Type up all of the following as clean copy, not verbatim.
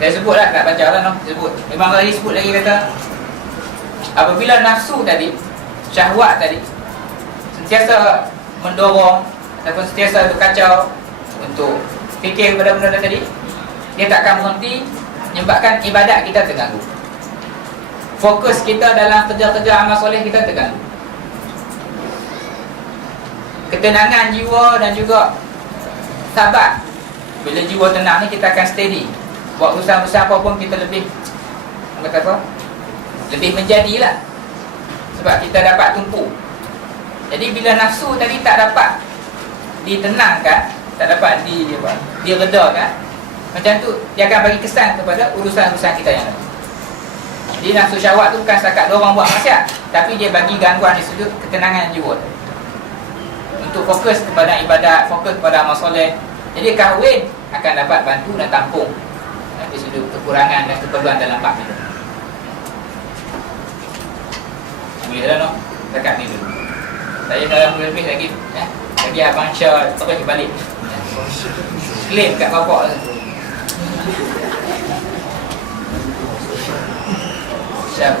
Saya sebut lah, tak baca lah, no? Sebut. Memang lagi sebut lagi kata, apabila nafsu tadi, syahwat tadi sentiasa mendorong ataupun sentiasa berkacau untuk fikir benda-benda tadi, dia tak akan berhenti, menyebabkan ibadat kita terganggu. Fokus kita dalam kerja-kerja amal soleh kita terganggu. Ketenangan jiwa dan juga sabar. Bila jiwa tenang ni, kita akan steady. Buat urusan-urusan apa pun kita lebih, kata apa? Lebih menjadilah. Sebab kita dapat tumpu. Jadi bila nafsu tadi tak dapat ditenangkan, tak dapat diredakan, macam tu dia akan bagi kesan kepada urusan-urusan kita yang lain. Jadi nafsu syahwat tu bukan setakat dorang buat maksiat, tapi dia bagi gangguan di sudut ketenangan jiwa. Untuk fokus kepada ibadat, fokus kepada amal soleh. Jadi kahwin akan dapat bantu dan tampung di sudut kekurangan dan keperluan dalam bab itu. Boleh dah, no? Dekat ni dulu. Saya dalam lebih lagi, lagi Abang Syah terus balik. Claim kat bapak tu. Syah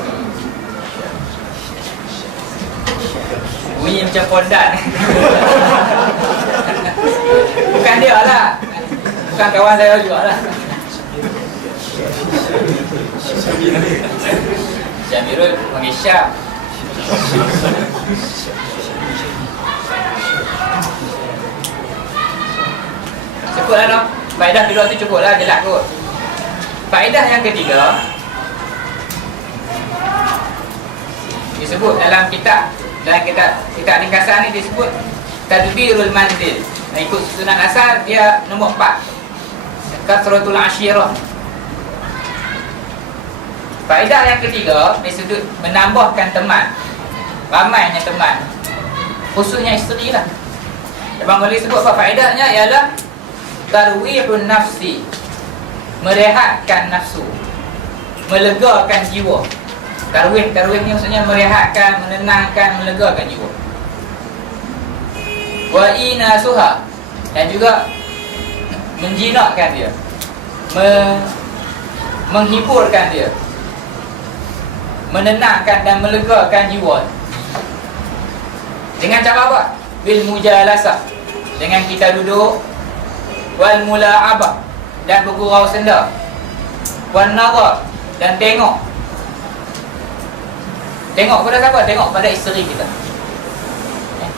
bunyi macam pondan. Bukan dia lah, bukan kawan saya juga lah. Syamirul panggil Syah. Cukuplah, no? Faedah kedua tu cukuplah, jelas kot. Faedah yang ketiga disebut dalam kitab ringkasan ni, disebut Tadbirul Manzil. Ikut susunan asal dia nombor 4, Kasratul Ashirah. Faedah yang ketiga dari sudut menambahkan teman, ramainya teman, khususnya isteri lah. Abang boleh sebut apa faedahnya, ialah tarwihun nafsi, merehatkan nafsu, melegakan jiwa. Tarwih ni maksudnya merehatkan, menenangkan, melegakan jiwa. Wa inasuha, dan juga menjinakkan dia, menghiburkan dia, menenangkan dan melegakan jiwa. Dengan cara apa? Bil mujalasah, dengan kita duduk, wal mula'abah, dan bergurau senda, wan nazar, dan tengok. Tengok pada siapa? Tengok pada isteri kita.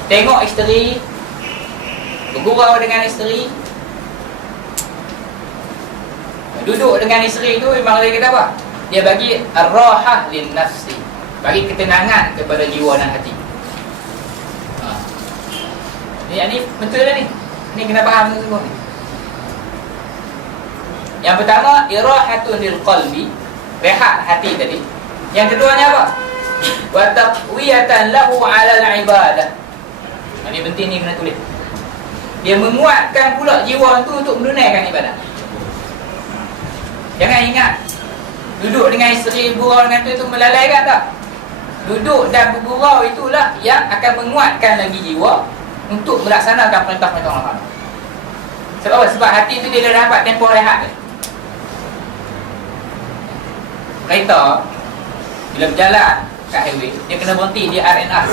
Tengok isteri, bergurau dengan isteri, duduk dengan isteri itu memang dia kata apa? Dia bagi ar-rahah lin nafsi, bagi ketenangan kepada jiwa dan hati. Ni betul dah ni. Ni kena faham semua ni. Yang pertama, irahatun lil qalbi, rehat hati tadi. Yang keduanya apa? Wa taqwiyatan lahu 'ala al-ibadah. Ini penting ni kena tulis. Dia menguatkan pula jiwa tu untuk menunaikan ibadat. Jangan ingat duduk dengan isteri, bergurau dengan tu melalaikan, tak. Duduk dan bergurau itulah yang akan menguatkan lagi jiwa untuk melaksanakan perintah-perintah Allah. Sebab apa? Sebab hati tu dia dah dapat tempoh rehat. Kereta bila berjalan kat highway, dia kena berhenti di R&R.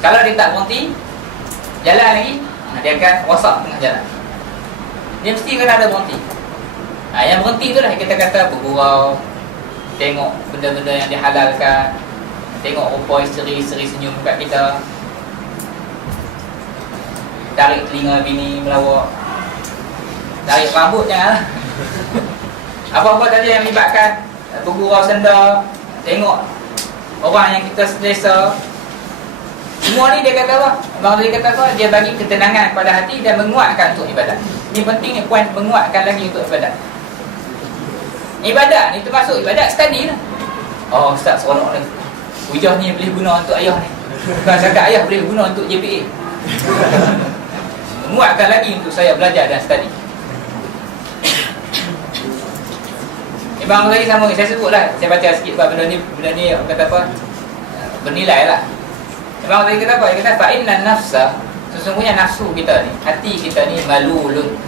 Kalau dia tak berhenti, jalan lagi, dia akan rosak tengah jalan. Dia mesti kena ada berhenti. Yang berhenti tu lah kita kata bergurau, tengok benda-benda yang dihalalkan, tengok rupa isteri-isteri senyum kat kita, tarik telinga bini melawak, tarik rambut janganlah. Apa-apa tadi yang melibatkan bergurau senda, tengok orang yang kita selesa. Semua ni dia kata apa? Abang dia kata apa? Dia bagi ketenangan pada hati dan menguatkan untuk ibadat. Ini penting ni, poin menguatkan lagi untuk ibadat. Ibadat ni termasuk ibadat study lah. Oh Ustaz seronok ni, hujah ni boleh guna untuk ayah ni, bukan cakap ayah boleh guna untuk JPA. Menguatkan lagi untuk saya belajar dan study. Bang lagi sama ni, saya sebut lah, saya baca sikit sebab benda ni kata apa, bernilai lah. Bang lagi kata apa? Dia kata fa'inna nafsa, sesungguhnya nafsu kita ni, hati kita ni malulun,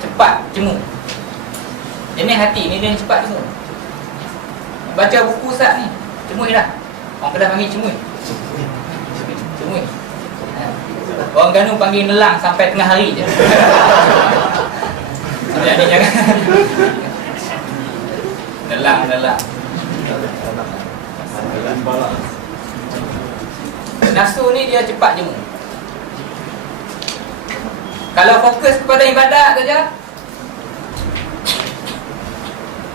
cepat jemu. Jenis hati ni dia cepat cemur. Baca buku Ustaz ni, cemui dah. Orang Kedah panggil cemui. Cemui. Orang Ganu panggil nelang sampai tengah hari je. Jadi jangan nelang. Nafsu ni dia cepat jemu. Kalau fokus kepada ibadat saja,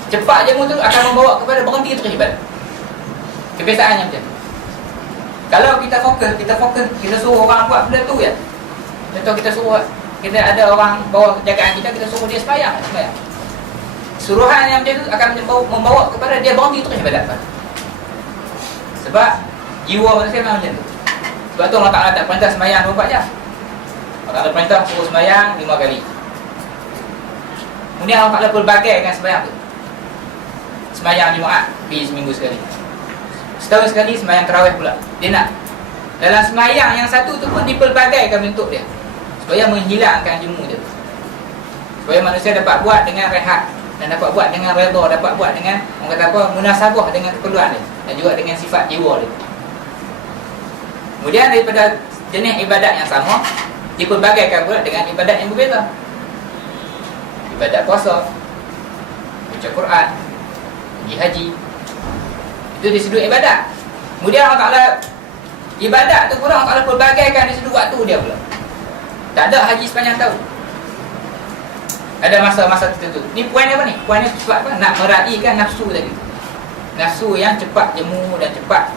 cepat jemu tu akan membawa kepada berhenti terus ibadat. Kebiasaannya macam tu. Kalau kita fokus, kita suruh orang buat benda tu ya. Contoh kita ada orang bawa jagaan kita suruh dia sembahyang. Suruhan yang macam tu akan membawa kepada dia berhenti terus ibadat. Sebab jiwa manusia memang macam tu. Sebab tu Allah Ta'ala tak perintah sembahyang 24 jam. Allah Ta'ala perintah suruh sembahyang 5 kali. Kemudian Allah Ta'ala pelbagaikan sembahyang tu. Sembahyang Jumaat pergi seminggu sekali. Setahun sekali sembahyang tarawih pula. Dia nak dalam sembahyang yang satu tu pun dipelbagaikan bentuk dia, supaya menghilangkan jemu dia, supaya manusia dapat buat dengan rehat, dan dapat buat dengan redha, dapat buat dengan orang kata apa, munasabah dengan keperluan dia, dan juga dengan sifat jiwa dia. Kemudian daripada jenis ibadat yang sama dipelbagaikan pula dengan ibadat yang berbeza. Ibadat puasa, baca Quran, pergi haji, itu disebut ibadat. Kemudian Allah Ta'ala ibadat tu pula Allah Ta'ala pelbagaikan di sudut waktu dia pula. Tak ada haji sepanjang tahun, ada masa-masa tertentu. Ni poin apa ni? Poin ni sebab apa? Nak meraihkan nafsu tadi. Nafsu yang cepat jemu dan cepat,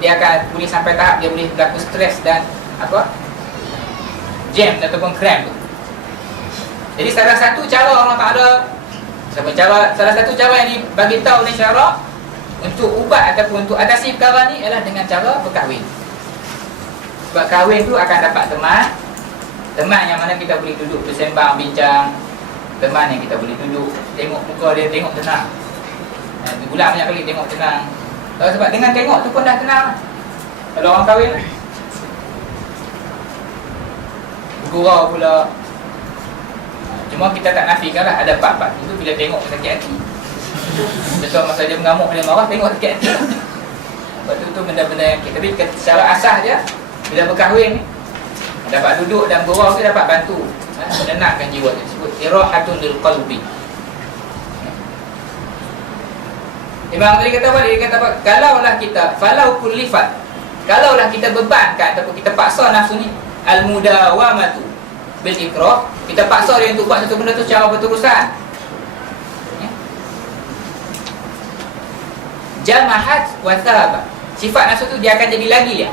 dia akan boleh sampai tahap dia boleh berlaku stres dan apa, jam ataupun cramp tu. Jadi salah satu cara Allah Ta'ala, salah satu cara yang dibagi tahu oleh syarak untuk ubat ataupun untuk atasi perkara ni ialah dengan cara berkahwin. Sebab kahwin tu akan dapat teman yang mana kita boleh duduk bersembang, bincang. Teman yang kita boleh duduk, tengok muka dia, tengok tenang. Ulang banyak kali, tengok tenang. Sebab dengan tengok tu pun dah tenang. Kalau orang kahwin bergurau pula. Cuma kita tak nafikan lah, ada part-part itu bila tengok sakit hati. Betul, masa dia mengamuk, dia marah, tengok sakit hati. Sebab tu benda-benda yang kita, tapi secara asas je, bila berkahwin ni, dapat duduk dan bergurau tu dapat bantu menenangkan jiwa tersebut. Irahatun lil qalbi. Imam tadi kata apa? Dia kata apa? Kalaulah kita falau kullifat, kalaulah kita bebankan ataupun kita paksa nafsu ni al-mudawamatu bil ikrah, kita paksa dia untuk buat satu benda tu secara berterusan, jamahat wa thaba, sifat nafsu tu dia akan jadi lagi dia.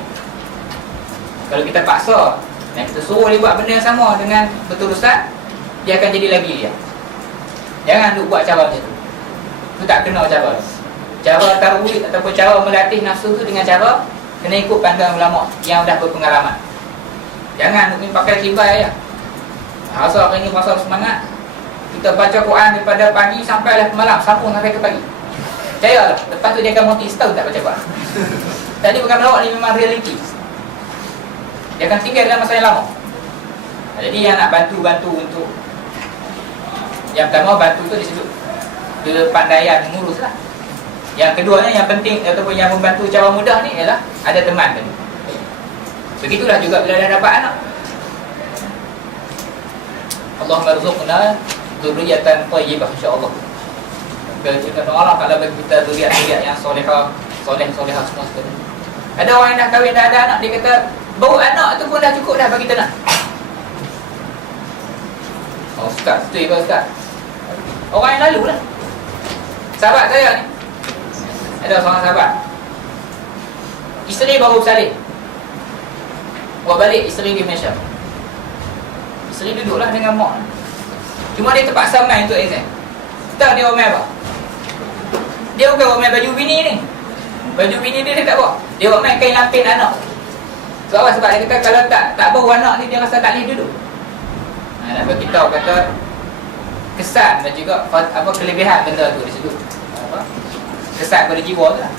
Kalau kita paksa dan kita suruh dia buat benda yang sama dengan berterusan, dia akan jadi lagi dia. Jangan duk buat cara macam tu. Tu tak kena cara. Cara tarwid ataupun cara melatih nafsu tu dengan cara kena ikut pandangan ulama yang dah berpengalaman. Jangan duk pakai tibai aja. Asal hari ni pasal semangat, kita baca Quran daripada pagi sampailah ke malam, sambung sampai ke pagi. Percayalah, lepas tu dia akan mati setahun tak baca Quran. Tadi bukan melawak ni, memang realiti. Dia akan tinggal dalam masa yang lama. Jadi yang nak bantu untuk yang pertama, bantu tu disebut kepandaian mengurus lah. Yang keduanya yang penting ataupun yang membantu cara mudah ni ialah ada teman tadi. Begitulah juga bila dah dapat anak. Allahumma rzuqna dzurriyyatan thayyibah, insya-Allah. Kita doa Allah Taala bagi kita zuriat-zuriat yang solehah semua sekali. Ada orang yang dah kahwin, dah ada anak, dia kata bau anak tu pun dah cukup dah bagi tenang. Oh Ustaz, betul ke Ustaz? Orang yang lalu lah. Sahabat saya ni, ada seorang sahabat, isteri baru bersalin, buat balik isteri di Malaysia. Isteri duduklah dengan mak, cuma dia terpaksa main untuk exam. Tahu dia omel apa? Dia bukan omel baju bini ni. Baju bini dia tak bawa. Dia omel kain lapin anak. Sebab apa? Sebab dia kata kalau tak bau anak ni, dia rasa tak boleh duduk. Nak bagi tahu kata kesan dan juga apa kelebihan benda tu di situ. Apa? Kesan pada jiwa tu lah.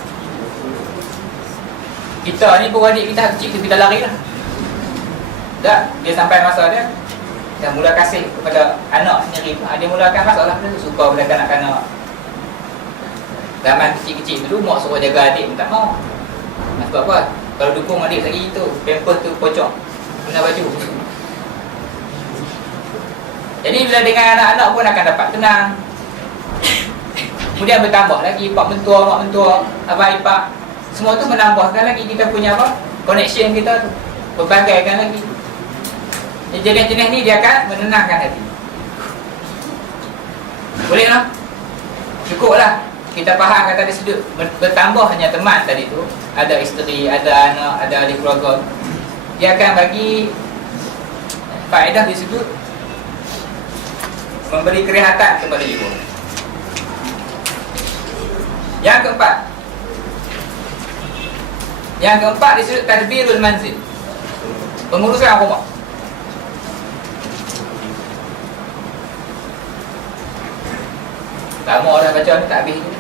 Kita ni pun adik kita kecil tu kita lari lah. Tak, dia sampai masa dia dah mula kasih kepada anak sendiri, dia mula akan masuk lah, suka pada kanak-kanak. Zaman kecil-kecil dulu mak suruh jaga adik pun tak mau. Sebab apa? Kalau dukung adik lagi tu, pampers tu pocong, guna baju. Jadi bila dengan anak-anak pun akan dapat tenang. Kemudian bertambah lagi pak mentua, mak mentua, abang ipar. Semua tu menambahkan lagi kita punya apa? Connection kita tu. Berbagaikan lagi. Jenis-jenis ni dia akan menenangkan hati. Boleh lah? Cukup lah. Kita faham kata di sudut bertambah hanya teman tadi tu. Ada isteri, ada anak, ada ahli keluarga. Dia akan bagi faedah di sudut memberi kerehatan kepada jiwa. Yang keempat di sudut tadbirul manzil, pengurusan rumah. Lama dah baca ni tak habis ni.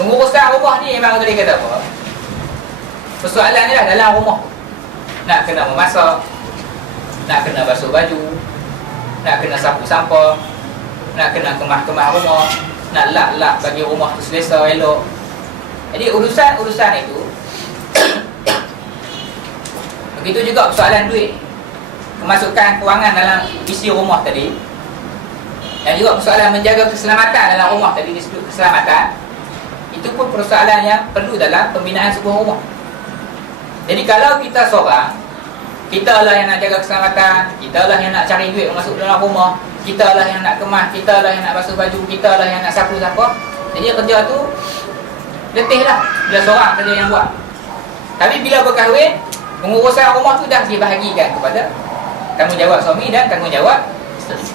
Pengurusan rumah ni memang tadi kata apa? Persoalan ni lah dalam rumah. Nak kena memasak, nak kena basuh baju, nak kena sapu sampah, nak kena kemah-kemah rumah, nak lap-lap bagi rumah tu selesa elok. Jadi urusan-urusan itu begitu juga persoalan duit, kemasukan kewangan dalam isi rumah tadi, dan juga persoalan menjaga keselamatan dalam rumah tadi disebut keselamatan. Itu pun persoalan yang perlu dalam pembinaan sebuah rumah. Jadi kalau kita seorang, kita lah yang nak jaga keselamatan, kita lah yang nak cari duit masuk dalam rumah, kita lah yang nak kemas, kita lah yang nak basuh baju, kita lah yang nak sapu sampah. Jadi kerja tu letih lah bila seorang saja yang buat. Tapi bila berkahwin, pengurusan rumah tu dah dibahagikan kepada tanggungjawab suami dan tanggungjawab isteri,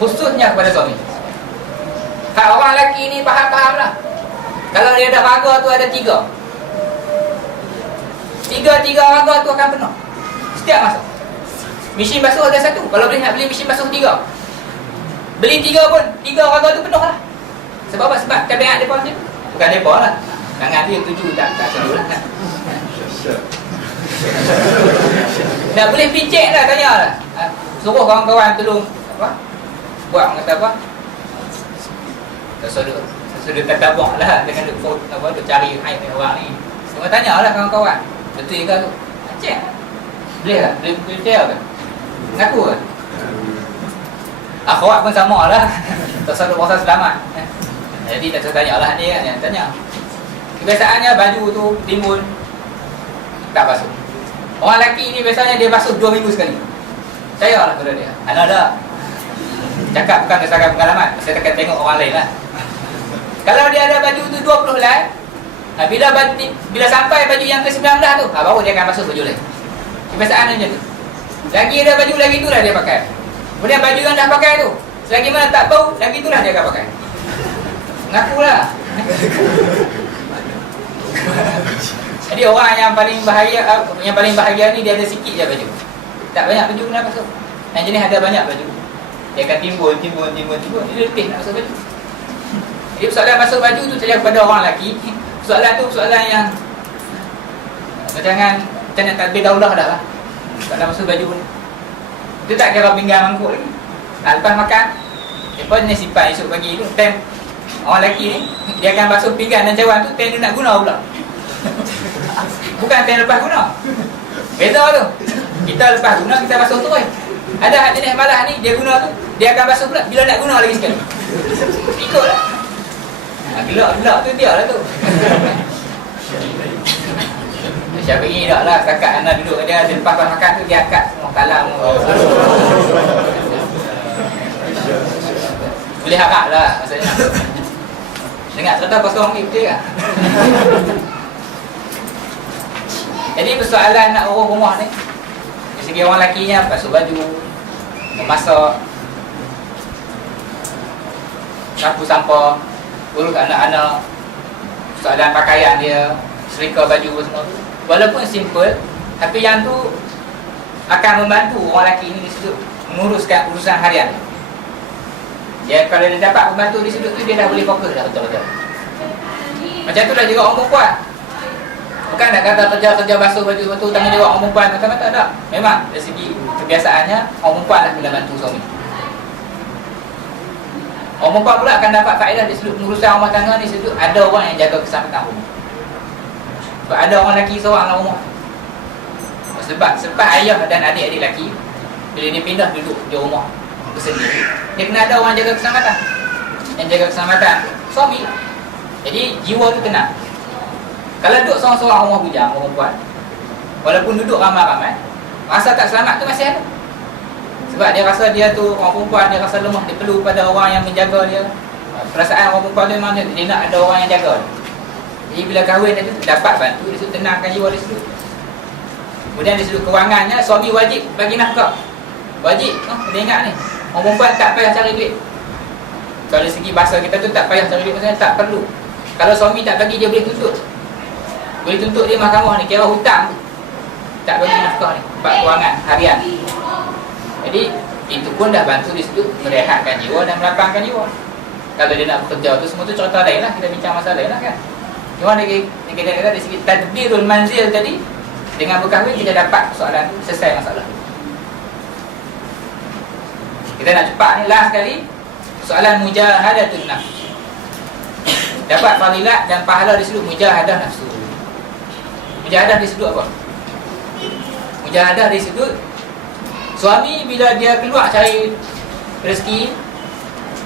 khususnya kepada suami. Hak orang lelaki ni faham-faham lah. Kalau dia ada raga tu ada tiga raga tu akan penuh setiap masa. Mesin basuh ada satu, kalau boleh nak beli mesin basuh tiga, beli tiga pun, tiga raga tu penuh lah. Sebab apa? Sebab tabiat mereka macam tu. Bukan mereka lah, tangan dia tuju tak selalu lah. Dah boleh picit lah, tanya lah. Suruh kawan-kawan tolong apa? Buat orang kata apa? Sudah tertabak lah dengan duk cari aib orang ni. Semua tanya lah kawan-kawan, betul ke tu? Cek boleh lah, boleh percaya ke? Mengaku ke? Akhwat pun sama lah. Tak selalu proses selamat. Jadi tak usah tanya lah dia kan yang tanya. Kebiasaannya baju tu timbun tak basuh. Orang lelaki ni biasanya dia basuh 2 minggu sekali. Percayalah pada dia. Ada. Cakap bukan berdasarkan pengalaman, saya akan tengok orang lain lah. Kalau dia ada baju tu 20 helai, bila sampai baju yang ke-19 tu, baru dia akan basuh baju lain. Kebiasaan macam tu. Lagi ada baju lagi tu lah dia pakai. Kemudian baju yang dah pakai tu, selagi mana tak bau, lagi tu lah dia akan pakai. Mengakulah. Jadi orang yang paling bahagia ni dia ada sikit je baju. Tak banyak baju kena basuh. Yang jenis ada banyak baju, dia akan timbun. Dia letih nak basuh baju. Jadi persoalan basuh baju tu saja kepada orang lelaki. Persoalan tu persoalan yang macam nak tadbir daulah dah lah. Persoalan basuh baju ni, itu tak kira pinggan mangkuk lagi. Lepas makan, lepas ni simpan esok pagi tu, time orang lelaki ni dia akan basuh pinggan dan cawan tu, time dia nak guna pula. Bukan time lepas guna. Beza tu. Kita lepas guna, kita basuh terus. Ada hak jenis malah ni, dia guna tu, dia akan basuh pula bila nak guna lagi sekali. Ikutlah. Gelak-gelak tu dia lah tu. Siapa ini tak lah, setakat anda duduk dia lepas makan tu, dia akad semua kalam. Boleh harap lah maksudnya. Dengar cerita kosong ni, betul tak? Jadi persoalan nak urus rumah ni, dari segi orang lakinya, basuh baju, memasak, sapu sampah, urus anak-anak, soalan pakaian dia, serika baju semua tu. Walaupun simple, tapi yang tu akan membantu orang lelaki ini di situ menguruskan urusan harian. Dia kalau dia dapat membantu di situ tu, dia dah boleh fokus dah betul-betul. Macam tu lah juga orang perempuan. Bukan nak kata kerja basuh baju tu tanggungjawab orang perempuan mata-mata tak. Memang dari segi kebiasaannya orang perempuan lah kena bantu suami. Orang perempuan pula akan dapat faedah di sudut pengurusan rumah tangga ni, sudut ada orang yang jaga keselamatan rumah. Sebab ada orang lelaki seorang dalam rumah. Sebab ayah dan adik-adik lelaki bila dia pindah duduk di rumah bersendiri, dia kena ada orang jaga keselamatan. Yang jaga keselamatan suami. Jadi jiwa tu tenang. Kalau duduk seorang-seorang rumah bujang, orang perempuan, walaupun duduk ramai-ramai, rasa tak selamat tu masih ada. Sebab dia rasa dia tu orang perempuan, dia rasa lemah, dia perlu pada orang yang menjaga dia. Perasaan orang perempuan tu memang dia nak ada orang yang jaga dia. Jadi bila kahwin dia tu dapat bantu, dia tu tenangkan jiwa dia sudut. Kemudian di sudut kewangannya, suami wajib bagi nafkah. Wajib, kena ingat ni, orang perempuan tak payah cari duit. Kalau dari segi bahasa kita tu tak payah cari duit, maksudnya tak perlu. Kalau suami tak bagi, dia boleh tuntut. Boleh tuntut dia mahkamah ni, kira hutang tak bagi nafkah ni, sebab kewangan harian. Jadi itu pun dah bantu di situ merehatkan jiwa dan melapangkan jiwa. Kalau dia nak bekerja tu, semua tu cerita lain lah, kita bincang masalah lain lah kan. Cuma dia kata dari segi tadbirul manzil tadi, dengan berkahwin kita dapat soalan tu, selesai masalah. Kita nak cepat ni, last kali soalan mujahadatun nafs. Dapat fadilat dan pahala di sudut mujahadah nafsu. Mujahadah di sudut apa? Mujahadah di sudut suami bila dia keluar cari rezeki,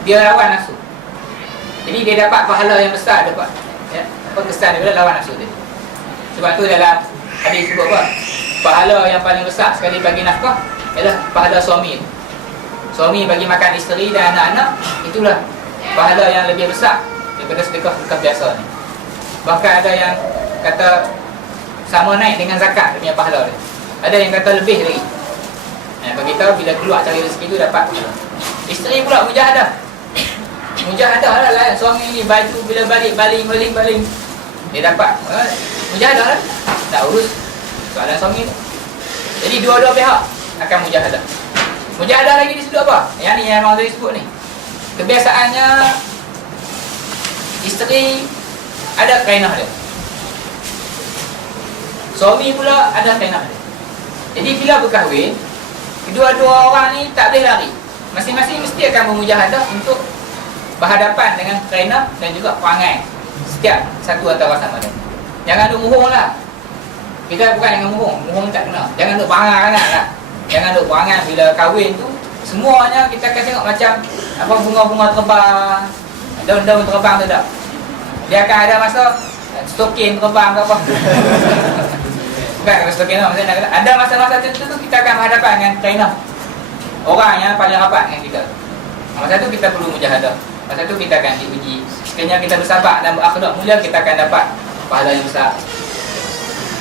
dia lawan nafsu. Jadi dia dapat pahala yang besar dapat. Ya, apa kesan dia lawan nafsu tadi. Sebab tu dalam hadis sebut apa? Pahala yang paling besar sekali bagi nafkah ialah pahala suami. Suami bagi makan isteri dan anak-anak, itulah pahala yang lebih besar daripada sedekah-sedekah biasa ni. Bahkan ada yang kata sama naik dengan zakat punya pahala dia. Ada yang kata lebih lagi. Bagi tahu bila keluar cari rezeki tu dapat pahala. Isteri pula mujahadah. Mujahadah lah suami ni baju bila balik baling dia dapat mujahadah lah. Tak urus soalan suami tu. Jadi dua-dua pihak akan mujahadah. Mujahadah lagi di sudut apa? Yang ni yang orang tadi sebut ni. Kebiasaannya isteri ada kainah dia, suami pula ada kainah dia. Jadi bila berkahwin, kedua-dua orang ni tak boleh lari. Masing-masing mesti akan bermujahadah untuk berhadapan dengan kainah dan juga perangai setiap satu antara sama dia. Jangan duk muhung lah. Kita bukan jangan muhung tak kena. Jangan duk perangai sangat lah. Jangan duk perangai bila kahwin tu. Semuanya kita akan tengok macam apa, bunga-bunga terbang, daun-daun terbang tu tak. Dia akan ada masa stokin terbang ke apa. Bukan kalau stokin tu, maksudnya ada masa-masa tertentu tu kita akan berhadapan dengan kainah orang yang paling rapat dengan kita. Masa tu kita perlu mujahadah. Masa tu kita akan diuji. Sekiranya kita bersabar dan berakhlak mulia, kita akan dapat pahala yang besar.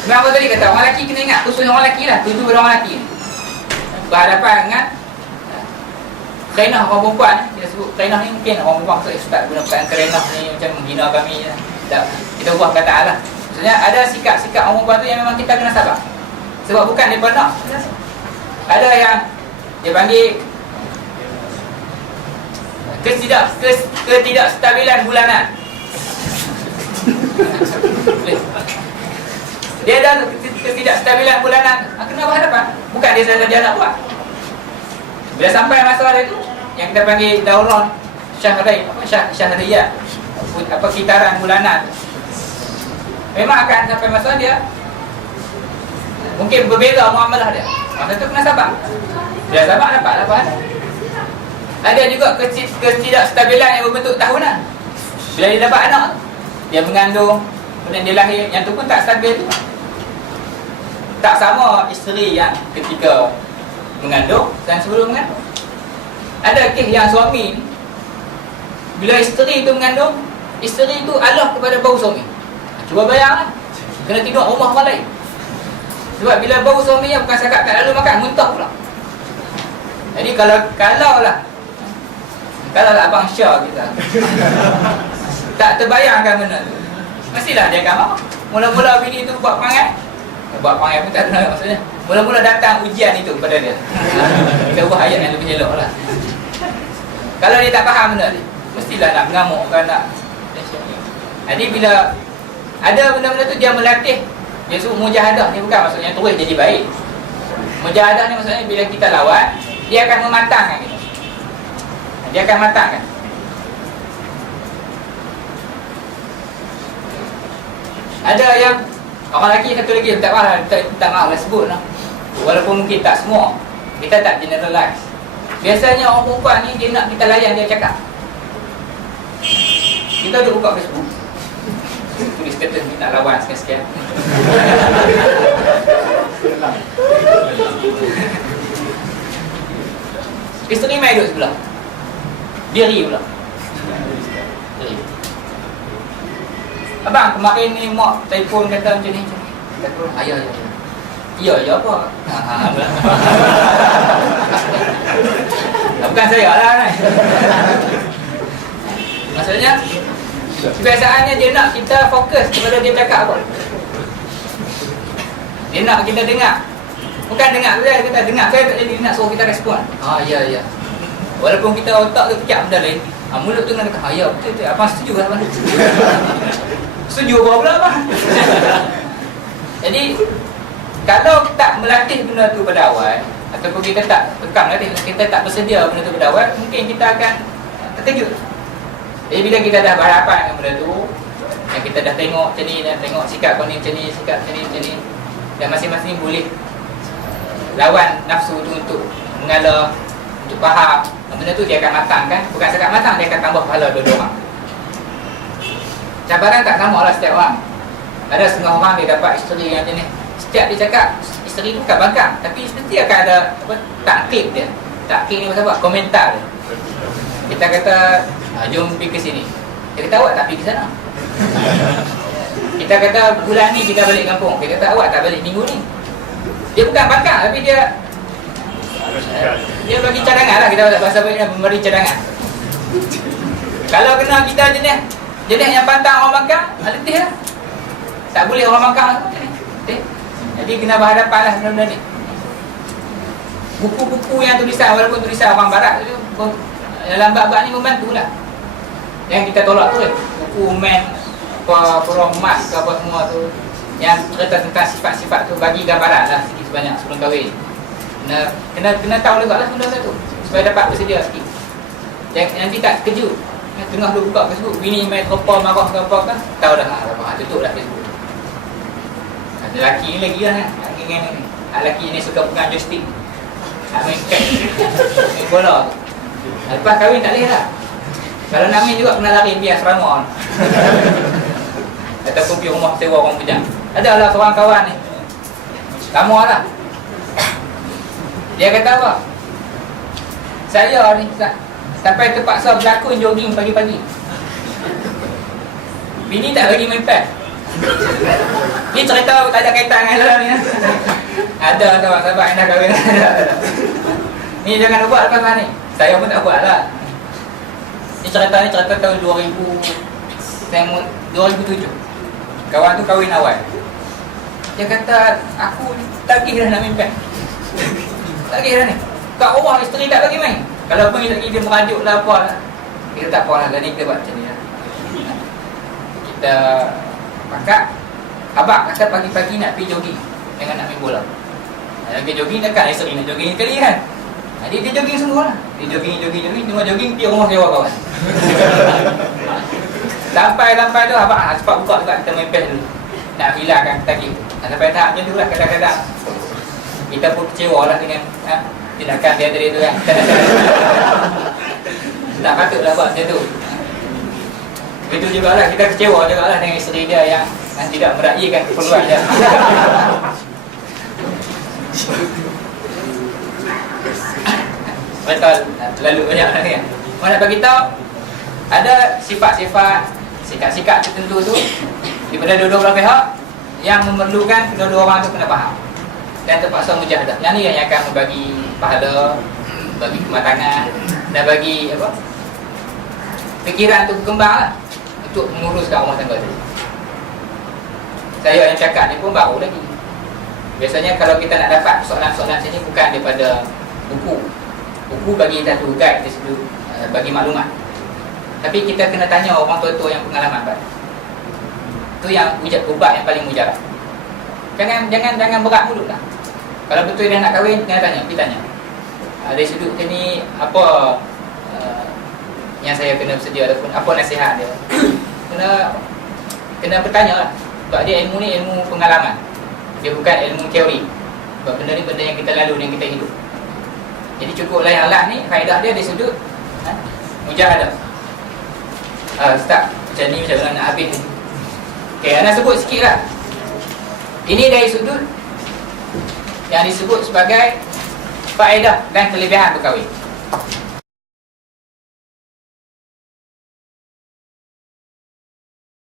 Kenapa tadi kata orang lelaki kena ingat, khususnya orang lelaki lah, tuju pada orang lelaki ni berhadapan dengan kainah orang perempuan. Kita sebut kainah ni, mungkin orang perempuan maksud ustaz guna perkataan kainah ni macam menghina kami je. Kita ubah perkataan lah. Maksudnya ada sikap-sikap orang perempuan tu yang memang kita kena sabar. Sebab bukan dia nak. Ada yang dia panggil ketidakstabilan bulanan. Dia ada ketidakstabilan bulanan, kena berhadapan. Bukan dia saja nak buat. Bila sampai masa dia tu, yang kita panggil dauran syahriyah, apa kitaran bulanan, memang akan sampai masa dia mungkin berbeza muamalah dia. Masa tu kena sabar. Bila sabar dapat pahala. Ada juga ketidakstabilan yang berbentuk tahunan. Bila dia dapat anak, dia mengandung, kemudian dia lahir, yang tu pun tak stabil tu. Tak sama isteri yang ketika mengandung dan sebelum mengandung. Ada kes yang suami ni, bila isteri tu mengandung, isteri tu alah kepada bau suami. Cuba bayanglah, kena tidur rumah orang lain. Sebab bila bau suami yang bukan cakap tak lalu makan, muntah pula. Jadi kalau lah abang Syah kita tak terbayangkan benda tu, mestilah dia akan marah. Mula-mula bini tu buat perangai pun tak ada maksudnya. Mula-mula datang ujian itu kepada dia. Kita ubah ayat yang lebih elok lah. Kalau dia tak faham benda ni, mestilah nak mengamuk kan nak. Jadi bila ada benda-benda tu, dia melatih Dia suruh mujahadah ni bukan maksudnya terus jadi baik. Mujahadah ni maksudnya bila kita lawan, dia akan mematangkan kita. Dia akan matangkan. Ada yang orang lelaki satu lagi, tak maaflah sebut lah. Walaupun mungkin tak semua, kita tak generalize. Biasanya orang perempuan ni dia nak kita layan dia cakap. Kita duduk buka Facebook, tulis kata ni nak lawan sekian-sekian. Isteri mai duduk sebelah, diri pula. Diri. Abang, kemarin ni mak telefon kata macam ni. Kata, ayah. Ya apa? Bukan saya lah kan. Maksudnya kebiasaannya dia nak kita fokus kepada dia cakap apa. Dia nak kita dengar. Bukan dengar saja, kita dengar saya tak jadi, nak suruh kita respon. Ya. Walaupun kita otak tu fikir benda lain, mulut tu nak kata, ya betul. Abang setuju lah abang. Setuju apa pula abang? Jadi kalau tak melatih benda tu pada awal, ataupun kita tak tekam latih, kita tak bersedia benda tu pada awal, mungkin kita akan terkejut. Jadi bila kita dah berhadapan dengan benda tu, dan kita dah tengok macam ni, dan tengok sikap kau ni macam ni, sikap macam ni, dan masing-masing boleh lawan nafsu tu untuk mengalah, untuk faham, benda tu dia akan matang kan. Bukan sekat matang, dia akan tambah pahala dua-dua orang. Cabaran tak sama lah setiap orang. Ada setengah orang dia dapat isteri yang macam ni, setiap dia cakap, isteri tu bukan bangkang, tapi mesti akan ada taklid dia. Taklid ni pasal apa? Komentar dia. Kita kata, jom pergi ke sini. Dia kata, awak tak pergi ke sana. Kita kata, bulan ni kita balik kampung. Dia kata, awak tak balik minggu ni. Dia bukan bangkang, tapi dia bagi cadangan lah. Kita bahasa baiknya memberi cadangan. Kalau kena kita jenis yang pantang orang bangkang, letih lah. Tak boleh orang bangkang lah. Jadi kena berhadapan lah benda-benda ni. Buku-buku yang tulisan, walaupun tulisan orang barat tu, dalam bab-bab ni membantulah. Yang kita tolak tu buku Man from Mars ke apa semua tu, yang cerita tentang sifat-sifat tu, bagi gambaran lah sikit sebanyak sebelum kahwin. Kena tahu juga lah benda tu, supaya dapat bersedia sikit. Nanti tak kejut, tengah duduk buka Facebook, bini main terpau marah ke apa kan, tahu dah tutup lah Facebook. Lelaki ni lagi lah kan, lelaki ni suka pegang joystick, main cat, main bola. Lepas kahwin tak boleh lah. Kalau nak main juga kena lari pergi asrama ataupun pergi rumah sewa orang pejam. Ada lah seorang kawan ni, lama lah, dia kata apa, saya ni sampai terpaksa berlakon jogging pagi-pagi. Bini tak bagi main pad. Ni cerita tak ada kaitan dengan dalam ni. Ada sahabat-sahabat yang dah kahwin. Ni jangan buat lepas ni. Saya pun tak buat lah. Ni cerita tahun 2007. Kawan tu kahwin awal. Dia kata, aku tagih dah nak main pad. Tagih dah ni. Kat rumah isteri tak bagi main. Kalau pun dia merajuk lah apa lah. Kita tak apa lah, dan ni kita buat macam ni lah. Kita pakat, abang kata pagi-pagi nak pergi jogging, jangan nak main bola. Nak pergi jogging takkan isteri nak jogging sekali kan. Jadi dia jogging semua lah. Dia jogging, tengah jogging pergi rumah sewa kawan. Sampai tu abang cepat buka juga, kita main pes dulu. Nak hilangkan tagih tu. Sampai tahap macam tu lah kadang-kadang. Kita pun kecewa lah dengan tindakan dia tadi tu kan. Tak patutlah buat macam tu. Begitu jugalah kita kecewa jugalah dengan isteri dia yang tidak meraihkan keperluan dia. Betul, terlalu banyak lah ni kan. Mana nak bagi tahu ada sifat-sifat, sikap-sikap tertentu tu daripada dua-dua belah pihak yang memerlukan kedua-dua orang tu kena faham dan terpaksa mujahadah. Yang ni yang akan membagi pahala, bagi kematangan dan bagi apa, fikiran tu berkembang lah untuk menguruskan rumah tangga tu. Saya yang cakap ni pun baru lagi. Biasanya kalau kita nak dapat soalan-soalan sini bukan daripada buku. Buku bagi satu guide di situ, bagi maklumat. Tapi kita kena tanya orang tua-tua yang pengalaman. Itu yang ubat yang paling mujarab. Jangan berat mulut lah. Kalau betul dia nak kahwin, kena tanya, pergi tanya. Dari sudut macam ni, apa yang saya kena bersedia ataupun apa nasihat dia. Kena bertanya lah. Sebab dia ilmu ni ilmu pengalaman. Dia bukan ilmu teori. Sebab benda ni benda yang kita lalu, yang kita hidup. Jadi cukuplah yang Allah ni, faedah dia dari sudut mujahadah. Ustaz, macam ni macam mana nak habis ni? Okay, Ana sebut sikit lah. Ini dari sudut yang disebut sebagai faedah dan kelebihan berkahwin.